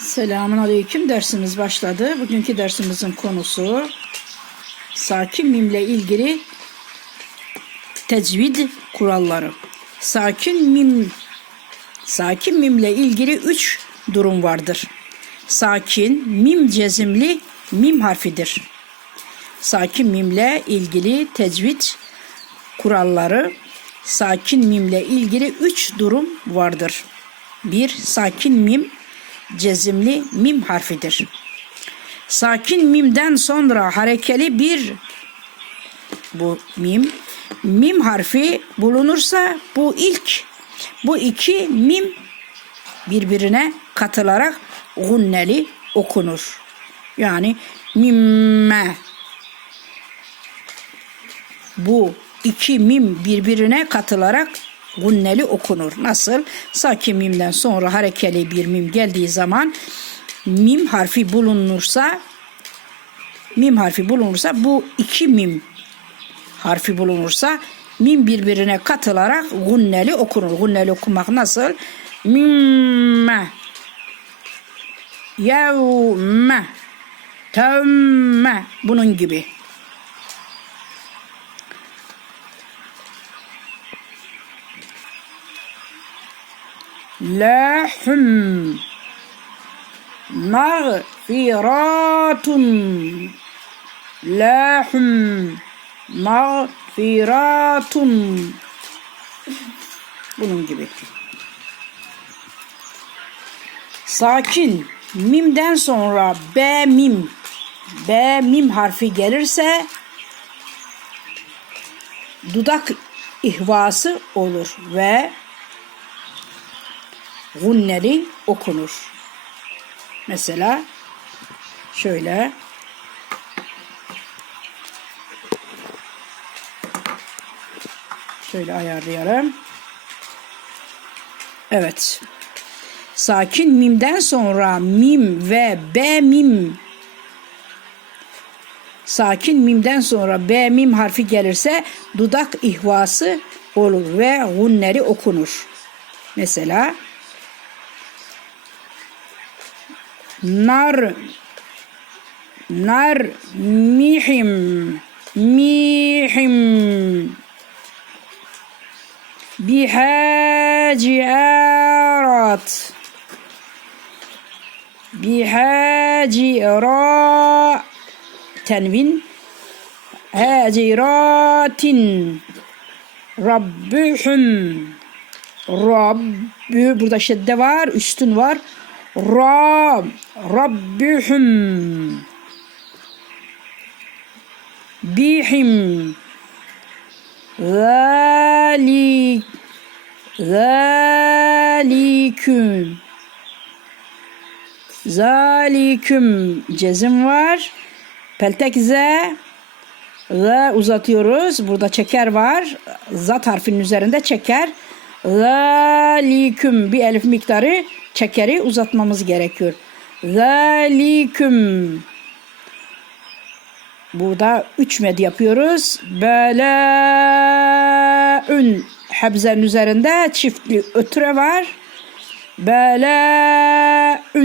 Selamun Aleyküm dersimiz başladı. Bugünkü dersimizin konusu sakin mimle ilgili tecvid kuralları. Sakin mim sakin mimle ilgili üç durum vardır. Sakin mim cezimli mim harfidir. Sakin mimle ilgili tecvid kuralları sakin mimle ilgili üç durum vardır. Bir sakin mim cezimli mim harfidir. Sakin mimden sonra harekeli bir bu mim mim harfi bulunursa bu ilk bu iki mim birbirine katılarak gunneli okunur. Yani mimme bu iki mim birbirine katılarak gunneli okunur. Nasıl? Sakin mimden sonra harekeli bir mim geldiği zaman mim harfi bulunursa mim harfi bulunursa bu iki mim harfi bulunursa mim birbirine katılarak gunneli okunur. Gunneli okumak nasıl? Mimme yevme temme bunun gibi. لحم مغفرات لحم مغفرات bunun gibi. Sakin mimden sonra b mim b mim harfi gelirse dudak ihvası olur ve gunneli okunur. Mesela şöyle şöyle ayarlayalım. Evet. Sakin mimden sonra mim ve b mim sakin mimden sonra b mim harfi gelirse dudak ihvası olur ve gunneri okunur. Mesela nar nar mihim mihim. Bihacirat bihacira tenvin. Haciratin rabbühüm. Rabbü burada şedde var, üstün var. Rab Rabbühüm bihim zalik zaliküm zaliküm cezim var. Peltek z ve uzatıyoruz. Burada çeker var. Zat harfinin üzerinde çeker. Zaliküm bir elif miktarı çekeri uzatmamız gerekiyor. Zaliküm Burada üç med yapıyoruz. Belaün Hebzenin üzerinde çiftli ötüre var. Belaün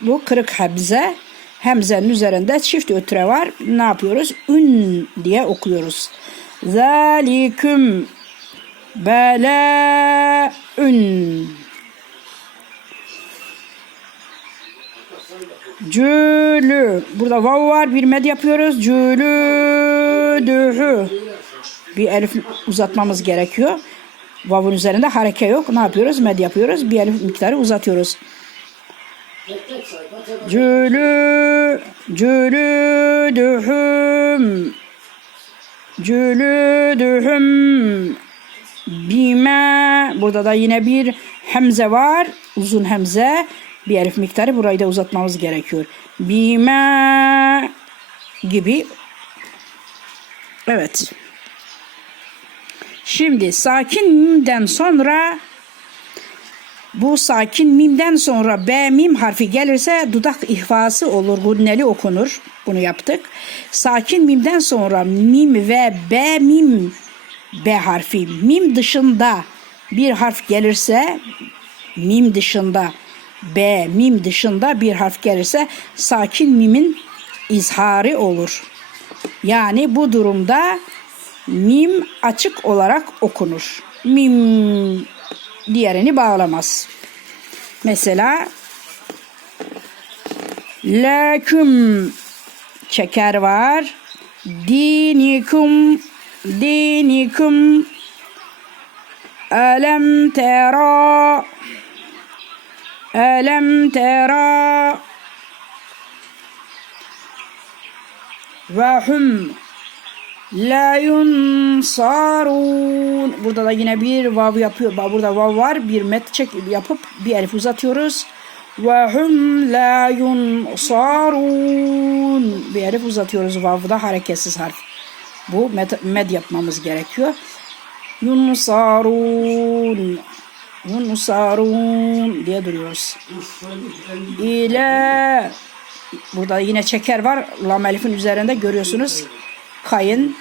bu kırık hebze. Hemzenin üzerinde çift ötüre var. Ne yapıyoruz? Ün diye okuyoruz. Zaliküm belaün Cülü. Burada vav var. Bir med yapıyoruz. Cülü dühü. Bir elif uzatmamız gerekiyor. Vav'ın üzerinde hareke yok. Ne yapıyoruz? Med yapıyoruz. Bir elif miktarı uzatıyoruz. Cülü cülü dühüm cülü dühüm bime burada da yine bir hemze var. Uzun hemze bir elif miktarı burayı da uzatmamız gerekiyor. Bime gibi. Evet. Şimdi sakin mimden sonra bu sakin mimden sonra B mim harfi gelirse dudak ihfası olur. Gunneli okunur. Bunu yaptık. Sakin mimden sonra mim ve B mim B harfi mim dışında bir harf gelirse mim dışında B, mim dışında bir harf gelirse sakin mimin izharı olur. Yani bu durumda mim açık olarak okunur. Mim diğerini bağlamaz. Mesela leküm çeker var. Dinikum dinikum Elem tera Elem tera ve hum la yunsarun. Burada da yine bir vav yapıyor. Burada vav var. Bir met çek yapıp bir elif uzatıyoruz. Ve hum la yunsarun. Bir elif uzatıyoruz. Vav'da hareketsiz harf. Bu med, med yapmamız gerekiyor. Yunsarun. Yunsarun diye duruyoruz. İle Burada yine çeker var. Lam elifin üzerinde görüyorsunuz. Kayın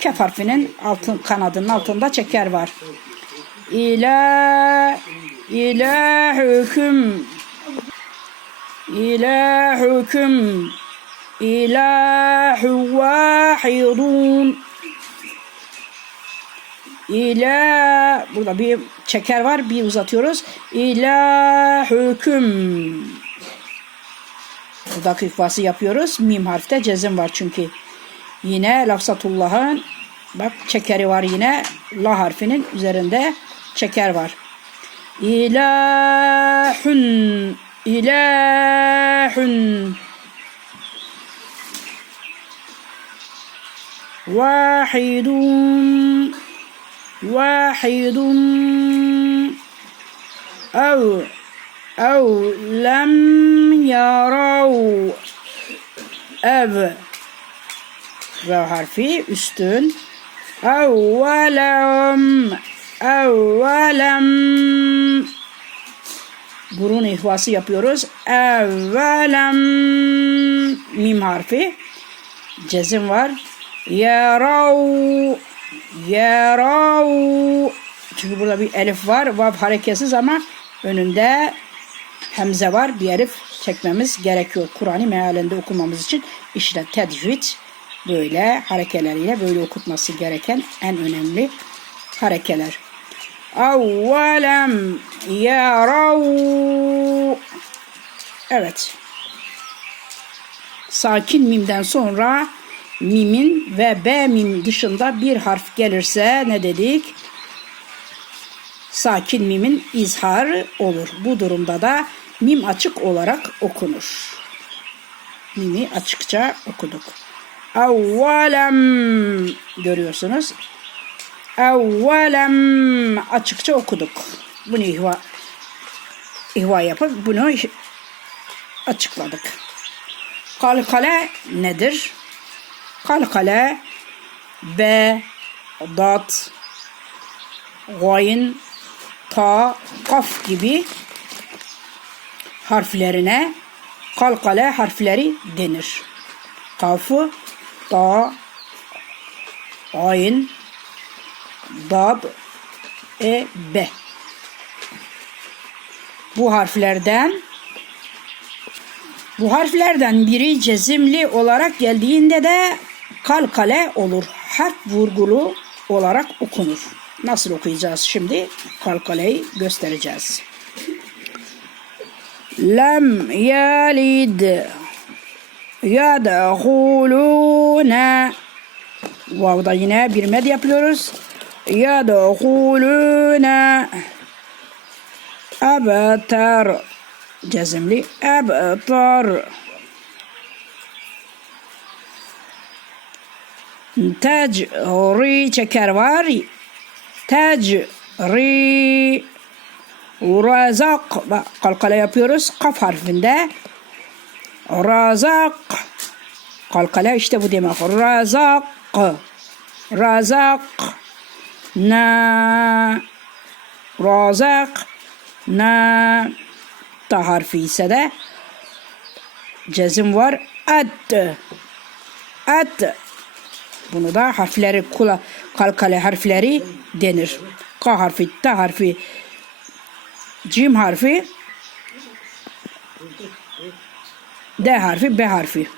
kef harfinin altın kanadının altında çeker var. İla ilahüküm ilahüküm ilahu vahidun İla burada bir çeker var bir uzatıyoruz. İlahüküm Buradaki ifası yapıyoruz. Mim harfte cezim var çünkü. Yine lafzatullah'ın bak çekeri var yine. La harfinin üzerinde çeker var. İlahun ilahun vahidun vahidun. Ev ev lem yarav. Ev. Ve harfi üstün. Evvelem evvelem burun ihvası yapıyoruz. Evvelem mim harfi. Cezim var. Yarav yarav çünkü burada bir elif var vav hareketsiz ama önünde hemze var. Bir elif çekmemiz gerekiyor. Kur'an'ı mealinde okumamız için işte tecvid böyle harekeleriyle böyle okutması gereken en önemli harekeler. Evvelem yarav Evet. Sakin mimden sonra mimin ve B mim dışında bir harf gelirse ne dedik? Sakin mimin izharı olur. Bu durumda da mim açık olarak okunur. Mimi açıkça okuduk. Evvelem görüyorsunuz. Evvelem açıkça okuduk. Bunu ihva, ihva yapıp bunu açıkladık. Kalkale nedir? Kalkale B, dat, gayn, ta, kaf gibi harflerine kalkale harfleri denir. Kafı, ta, ayn, dad, e, be. Bu harflerden bu harflerden biri cezimli olarak geldiğinde de kalkale olur. Harf vurgulu olarak okunur. Nasıl okuyacağız şimdi? Kalkaleyi göstereceğiz. Lem yalid yadhuluna Vav'da yine bir med yapıyoruz. Yadhuluna Abtar Cezimli Abtar Tecri çeker var. Tecri Razak bak kalkale yapıyoruz. Kaf harfinde. Razak kalkale işte bu demek. Razak Razak Na Razak Na Ta harfi ise de cezim var. Ad Ad bunu da harfleri kula kalkale harfleri denir. K harfi, T harfi, Cim harfi D harfi, B harfi.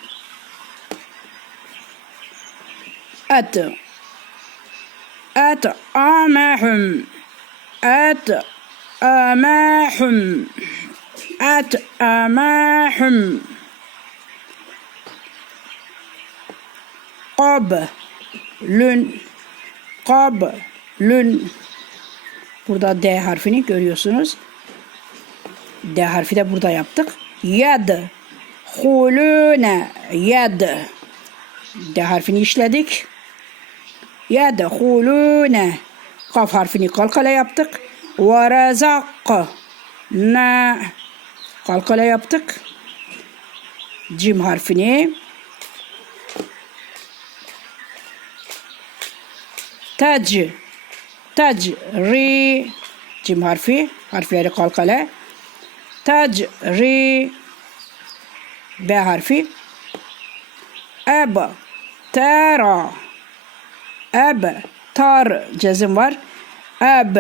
Et. Et amahum. Et amahum. Et amahum. Qab. Lün. Qab. Lün. Burada D harfini görüyorsunuz. D harfi de burada yaptık. Yad. Hulune. Yad. D harfini işledik. Yad. Hulune. Kaf harfini kalkala yaptık. Ve razak. Na. Kalkala yaptık. Cim harfini. Tac. Tac. Ri. Cim harfi. Harfleri kalkala. Tac. Ri. B harfi. Eb. Tera. Eb. Tar. Cezim var. Eb.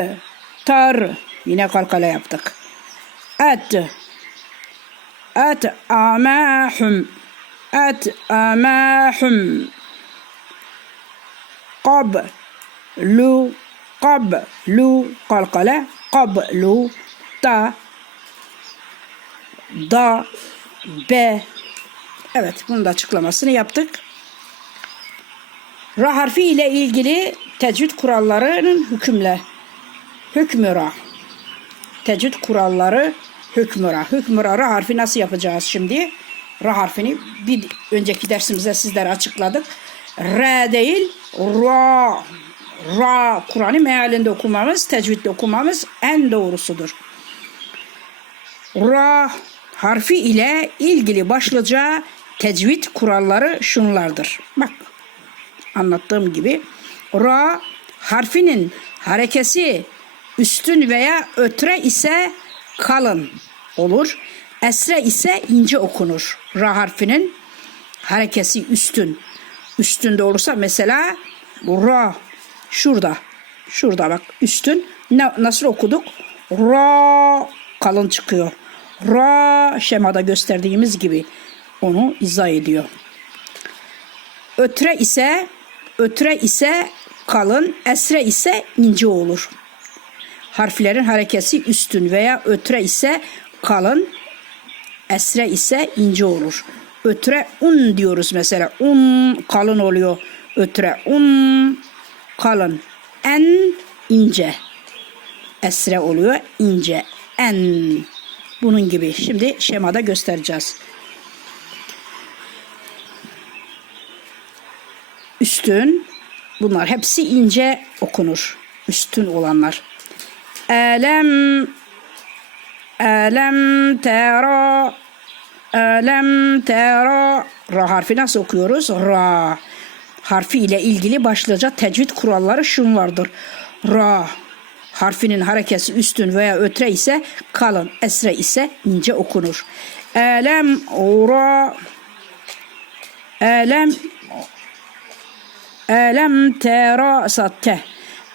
Tar. Yine kalkala yaptık. Et. Et. Amahum. Et. Amahum. Qab. Lu. Qab. Lu. Kalkala. Qab. Lu. Ta. Da. B. Evet bunun da açıklamasını yaptık. Ra harfi ile ilgili tecvid kurallarının hükümle. Hükmü ra. Tecvid kuralları hükmü ra. Hükmü ra. Ra harfi nasıl yapacağız şimdi? Ra harfini bir önceki dersimizde sizlere açıkladık. R değil ra. Ra Kur'an'ı mealinde okumamız, tecvidde okumamız en doğrusudur. Ra harfi ile ilgili başlıca tecvid kuralları şunlardır. Bak anlattığım gibi ra harfinin harekesi üstün veya ötre ise kalın olur. Esre ise ince okunur. Ra harfinin harekesi üstün. Üstünde olursa mesela ra şurada. Şurada bak üstün. Ne, nasıl okuduk? Ra kalın çıkıyor. Ra şemada gösterdiğimiz gibi onu izah ediyor. Ötre ise ötre ise kalın, esre ise ince olur. Harflerin harekesi üstün veya ötre ise kalın, esre ise ince olur. Ötre un diyoruz mesela. Un kalın oluyor. Ötre un kalın. En ince. Esre oluyor ince. En bunun gibi. Şimdi şemada göstereceğiz. Üstün. Bunlar hepsi ince okunur. Üstün olanlar. Elem Elem tera Elem tera Ra harfi nasıl okuyoruz? Ra harfi ile ilgili başlıca tecvid kuralları şunlardır. Ra harfinin harekesi üstün veya ötre ise kalın, esre ise ince okunur. Elem ra Elem Elem tera satte.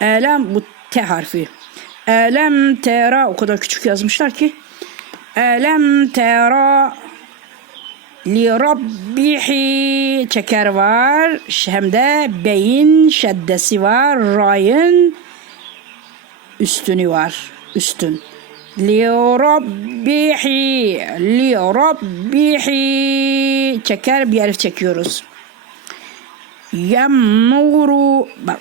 Elem bu T harfi. Elem tera o kadar küçük yazmışlar ki. Elem tera li rabbihi çeker var. Hem de beyin şeddesi var. Rayın üstünü var. Üstün. Li rabbihi li rabbihi çeker bir elif çekiyoruz. Yemmuru bak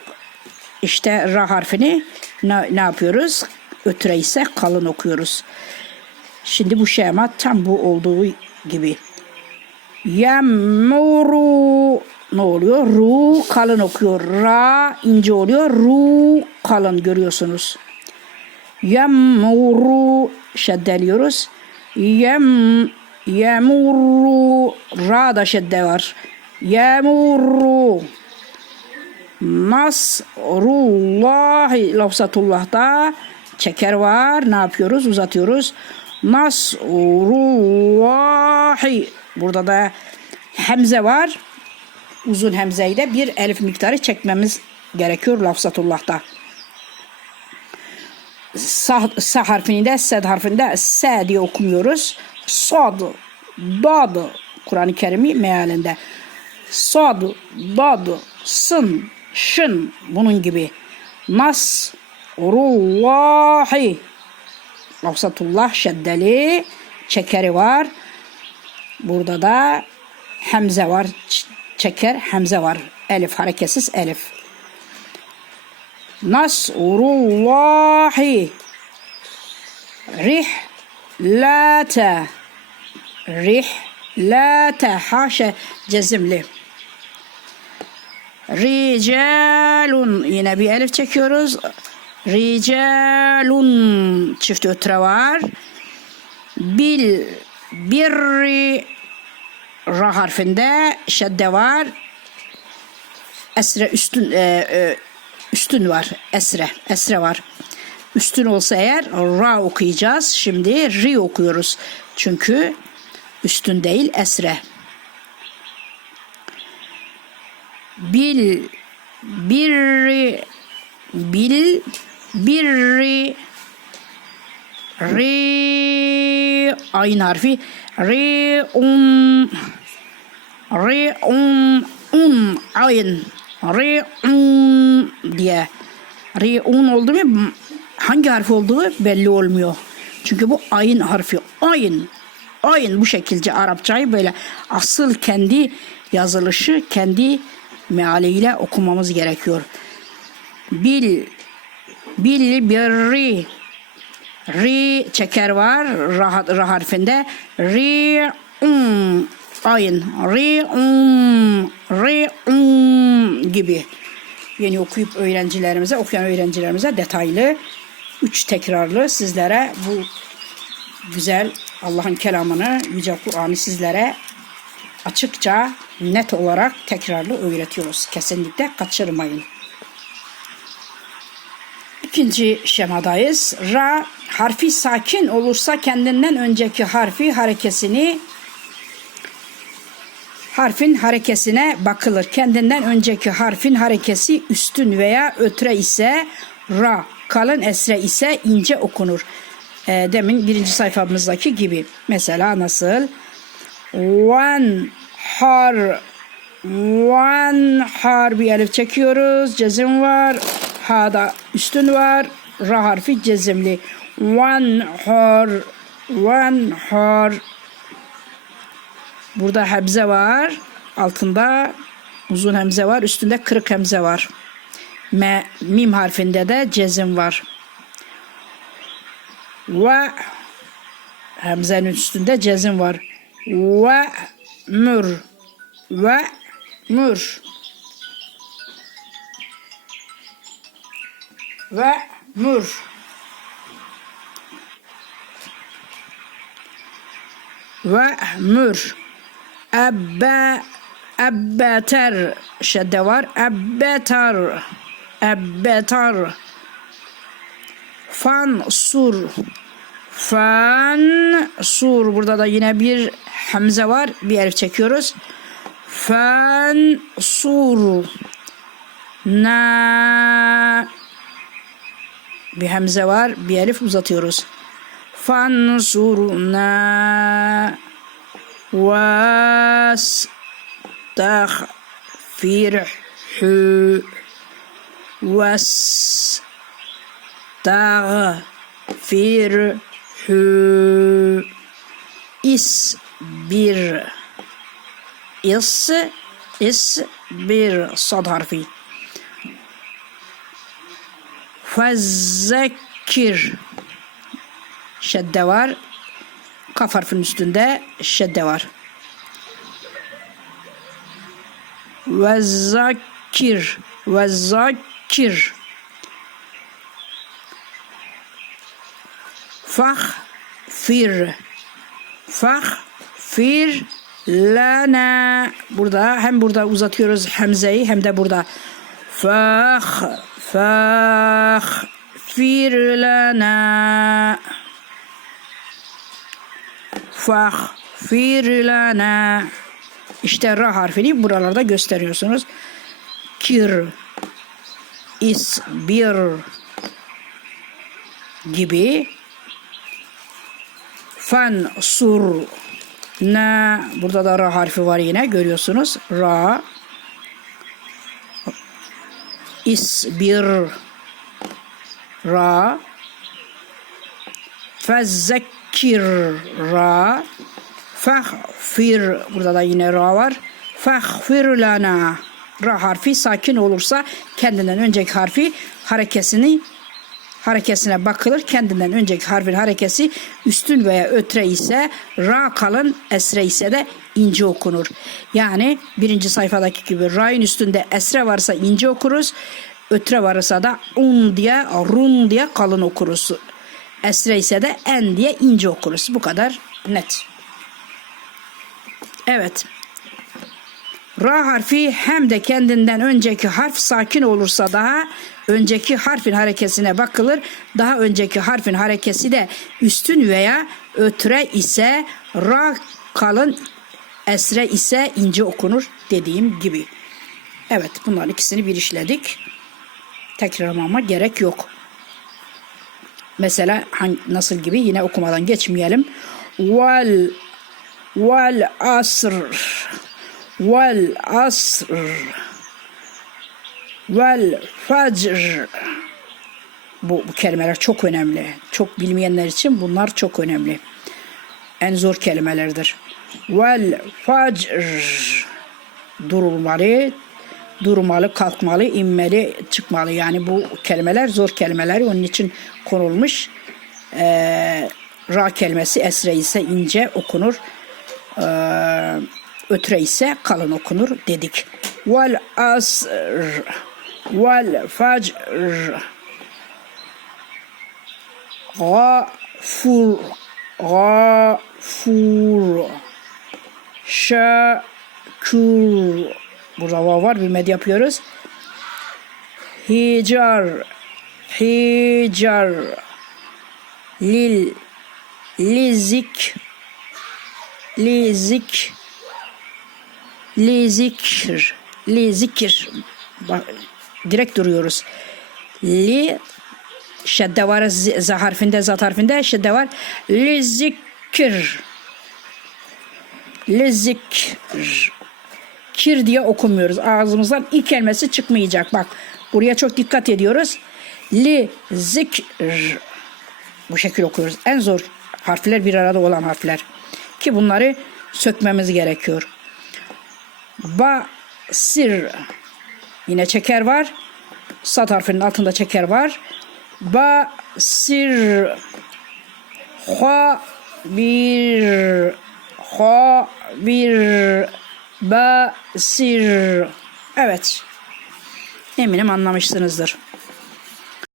işte ra harfini ne, ne yapıyoruz? Ötre ise kalın okuyoruz. Şimdi bu şema tam bu olduğu gibi. Yemmuru ne oluyor? Ru kalın okuyor. Ra ince oluyor. Ru kalın görüyorsunuz. Yemmuru şeddeliyoruz. Yem yemuru ra da şedde var. Yemuru Nasrullahi lafzatullah'ta çeker var. Ne yapıyoruz? Uzatıyoruz. Nasrullahi burada da hemze var. Uzun hemzeyle bir elif miktarı çekmemiz gerekiyor lafzatullah'ta. Sa, sa harfini de sed harfinde s diye okumuyoruz. sad, dad. Kur'an-ı Kerim'i mealinde. Sad, dad, sın, şın bunun gibi. Nas, rullahi. Avsatullah şeddeli çekeri var. Burada da hemze var. Çeker hemze var. Elif hareketsiz elif. Nasrullahi rihlate rihlate haşa cezimli. Ricalun yine bir elif çekiyoruz. Ricalun çift ötre var. Bil birri ra harfinde şedde var. Esre üstün e, e, üstün var. Esre esre var. Üstün olsa eğer ra okuyacağız. Şimdi ri okuyoruz. Çünkü üstün değil esre. Bil birri bil birri ri ayın harfi ri un ri un un ayın ri un diye ri un oldu mu hangi harf olduğu belli olmuyor. Çünkü bu ayın harfi ayın ayın bu şekilde Arapçayı böyle asıl kendi yazılışı kendi mealiyle okumamız gerekiyor. Bil bil birri ri çeker var ra, ra harfinde ri um ayın ri um ri um gibi yeni okuyup öğrencilerimize okuyan öğrencilerimize detaylı üç tekrarlı sizlere bu güzel Allah'ın kelamını Yüce Kur'an'ı sizlere açıkça net olarak tekrarlı öğretiyoruz. Kesinlikle kaçırmayın. İkinci şemadayız. Ra harfi sakin olursa kendinden önceki harfi harekesini harfin harekesine bakılır. Kendinden önceki harfin harekesi üstün veya ötre ise ra, kalın esre ise ince okunur. E, demin birinci sayfamızdaki gibi. Mesela nasıl? One har one har bir elif çekiyoruz. Cezim var. Ha'da üstün var. Ra harfi cezimli. One har one har Burada hemze var. Altında uzun hemze var. Üstünde kırık hemze var. Me, mim harfinde de cezim var. Ve hemzenin üstünde cezim var. Ve mür ve mür ve mür ve mür ebbe ebbeter şedde var. Ebbetar ebbetar. Fan sur. Fan sur. Burada da yine bir hamze var. Bir elif çekiyoruz. Fan sur. Na bir hemze var. Bir elif uzatıyoruz. Fansurna vastagfirhu vastagfirhu isbir is is bir sad harfi Fezzekir şedde var. Kaf harfinin üstünde şedde var. Ve zakir ve zakir fahfir. Fahfir lana. Burada hem burada uzatıyoruz hemzeyi hem de burada. Fahfir fahfir lana fahfir lana işte ra harfini buralarda gösteriyorsunuz. Kir isbir gibi Fen sur ne burada da ra harfi var yine görüyorsunuz. Ra isbir ra fezekkir ra fahfir burada da yine ra var. Fahfir lana ra harfi sakin olursa kendinden önceki harfi harekesini harekesine bakılır. Kendinden önceki harfin harekesi üstün veya ötre ise ra kalın, esre ise de ince okunur. Yani birinci sayfadaki gibi ra'nın üstünde esre varsa ince okuruz. Ötre varsa da un diye, run diye kalın okuruz. Esre ise de en diye ince okuruz. Bu kadar net. Evet. Ra harfi hem de kendinden önceki harf sakin olursa daha önceki harfin harekesine bakılır. Daha önceki harfin harekesi de üstün veya ötre ise ra kalın esre ise ince okunur dediğim gibi. Evet bunların ikisini bir işledik. Tekrarlamama gerek yok. Mesela nasıl gibi yine okumadan geçmeyelim. Vel vel asr vel asr vel fecr bu, bu kelimeler çok önemli. Çok bilmeyenler için bunlar çok önemli. En zor kelimelerdir. Vel fecr durulmalı, durmalı, kalkmalı, inmeli, çıkmalı. Yani bu kelimeler zor kelimeler. Onun için konulmuş. Ee, ra kelimesi esre ise ince okunur. Ee, ötre ise kalın okunur dedik. Vel asr vel fecr gafur gafur şakur burada vav var bir med yapıyoruz. Hicar hicar lil lizik lizik lizikir Bak, direkt duruyoruz. Li şedde var z, harfinde zat harfinde şedde var. Lizikir lizikr kir diye okumuyoruz. Ağzımızdan ilk kelimesi çıkmayacak. Bak buraya çok dikkat ediyoruz. Li zikr bu şekilde okuyoruz. En zor harfler bir arada olan harfler. Ki bunları sökmemiz gerekiyor. Ba sir yine çeker var. Sat harfinin altında çeker var. Ba sir ha bir ha bir ba sir evet eminim anlamışsınızdır.